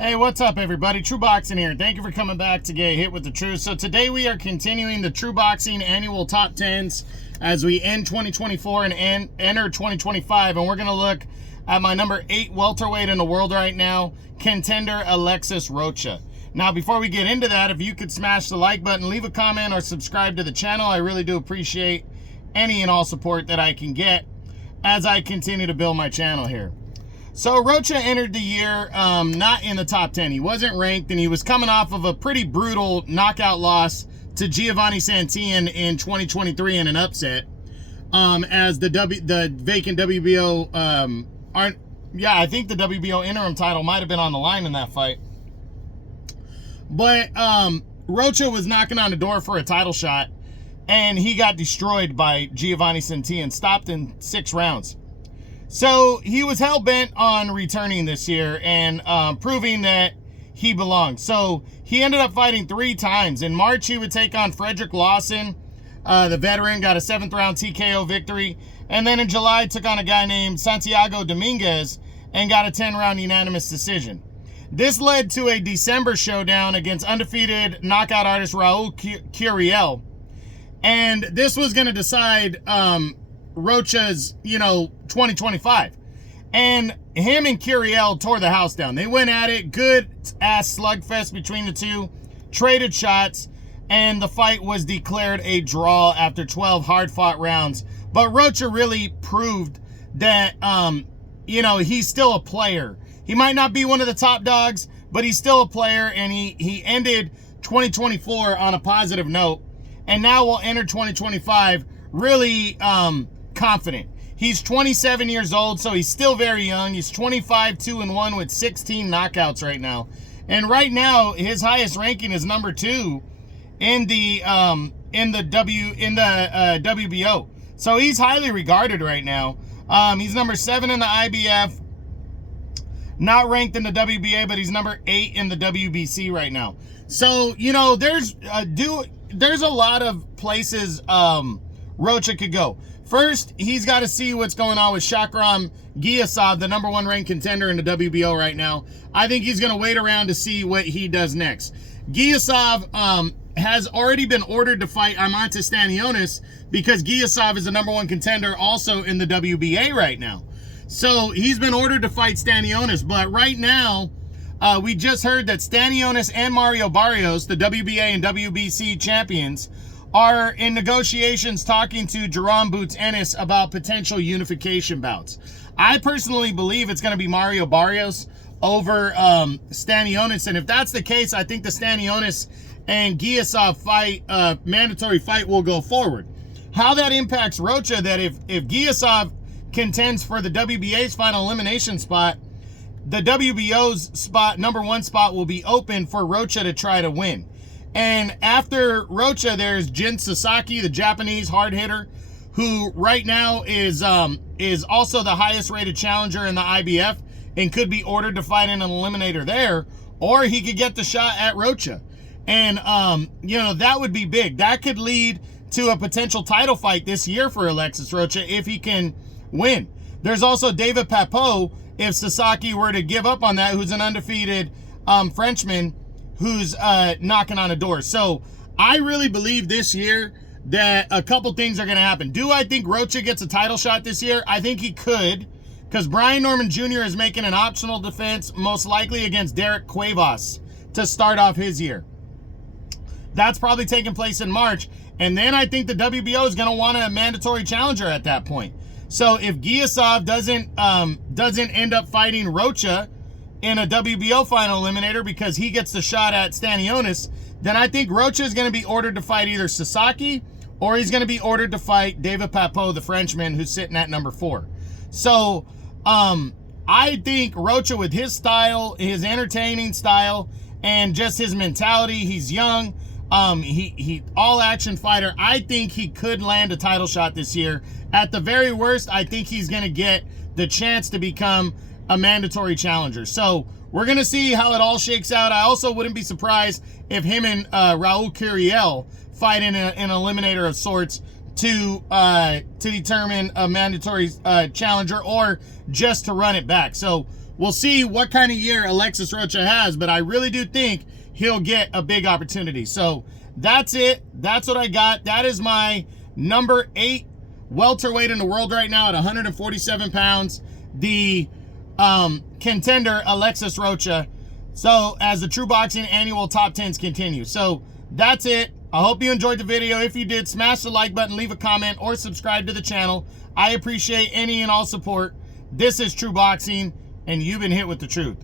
Hey, what's up, everybody? True Boxing here. Thank you for coming back to get hit with the truth. So today we are continuing the True Boxing annual top 10s as we end 2024 and enter 2025. And we're going to look at my number 8 welterweight in the world right now, Contender Alexis Rocha. Now, before we get into that, if you could smash the like button, leave a comment, or subscribe to the channel, I really do appreciate any and all support that I can get as I continue to build my channel here. So Rocha entered the year not in the top 10. He wasn't ranked, and he was coming off of a pretty brutal knockout loss to Giovanni Santillan in 2023 in an upset as the vacant WBO I think the WBO interim title might have been on the line in that fight. But Rocha was knocking on the door for a title shot, and he got destroyed by Giovanni Santillan, stopped in 6 rounds. So he was hell-bent on returning this year and proving that he belonged. So he ended up fighting 3 times. In March, he would take on Frederick Lawson, the veteran, got a 7th-round TKO victory. And then in July, took on a guy named Santiago Dominguez and got a 10-round unanimous decision. This led to a December showdown against undefeated knockout artist Raul Curiel. And this was going to decide Rocha's, 2025. And him and Curiel tore the house down. They went at it, good ass slugfest between the two, traded shots, and the fight was declared a draw after 12 hard-fought rounds. But Rocha really proved that, he's still a player. He might not be one of the top dogs, but he's still a player, and he ended 2024 on a positive note. And now we'll enter 2025 really confident. He's 27 years old, so he's still very young. He's 25-2-1 with 16 knockouts right now. And right now, his highest ranking is number 2 in the WBO. So he's highly regarded right now. He's number 7 in the IBF, not ranked in the WBA, but he's number 8 in the WBC right now. So, there's a lot of places Rocha could go. First, he's got to see what's going on with Shakram Giyasov, the number 1 ranked contender in the WBO right now. I think he's going to wait around to see what he does next. Giyasov has already been ordered to fight Armante Stanionis because Giyasov is the number 1 contender also in the WBA right now. So he's been ordered to fight Stanionis, but right now, we just heard that Stanionis and Mario Barrios, the WBA and WBC champions, are in negotiations talking to Jerome Boots Ennis about potential unification bouts. I personally believe it's going to be Mario Barrios over Stanionis, and if that's the case, I think the Stanionis and Giyasov fight, mandatory fight, will go forward. How that impacts Rocha, that if Giyasov contends for the WBA's final elimination spot, the WBO's spot, number 1 spot, will be open for Rocha to try to win. And after Rocha, there's Jin Sasaki, the Japanese hard hitter, who right now is also the highest rated challenger in the IBF and could be ordered to fight in an eliminator there, or he could get the shot at Rocha. And, that would be big. That could lead to a potential title fight this year for Alexis Rocha if he can win. There's also David Papeau, if Sasaki were to give up on that, who's an undefeated Frenchman who's knocking on a door. So I really believe this year that a couple things are going to happen. Do I think Rocha gets a title shot this year? I think he could, because Brian Norman Jr. is making an optional defense, most likely against Derek Cuevas, to start off his year. That's probably taking place in March. And then I think the WBO is going to want a mandatory challenger at that point. So if Giyasov doesn't end up fighting Rocha in a WBO final eliminator because he gets the shot at Stanionis, then I think Rocha is going to be ordered to fight either Sasaki, or he's going to be ordered to fight David Papeau, the Frenchman, who's sitting at number 4. So I think Rocha, with his style, his entertaining style, and just his mentality, he's young, he all-action fighter, I think he could land a title shot this year. At the very worst, I think he's going to get the chance to become a mandatory challenger. So we're going to see how it all shakes out. I also wouldn't be surprised if him and Raul Curiel fight in an eliminator of sorts to determine a mandatory challenger, or just to run it back. So we'll see what kind of year Alexis Rocha has, but I really do think he'll get a big opportunity. So that's it. That's what I got. That is my number 8 welterweight in the world right now at 147 pounds. The contender, Alexis Rocha. So as the True Boxing annual top 10s continue. So that's it. I hope you enjoyed the video. If you did, smash the like button, leave a comment, or subscribe to the channel. I appreciate any and all support. This is True Boxing, and you've been hit with the truth.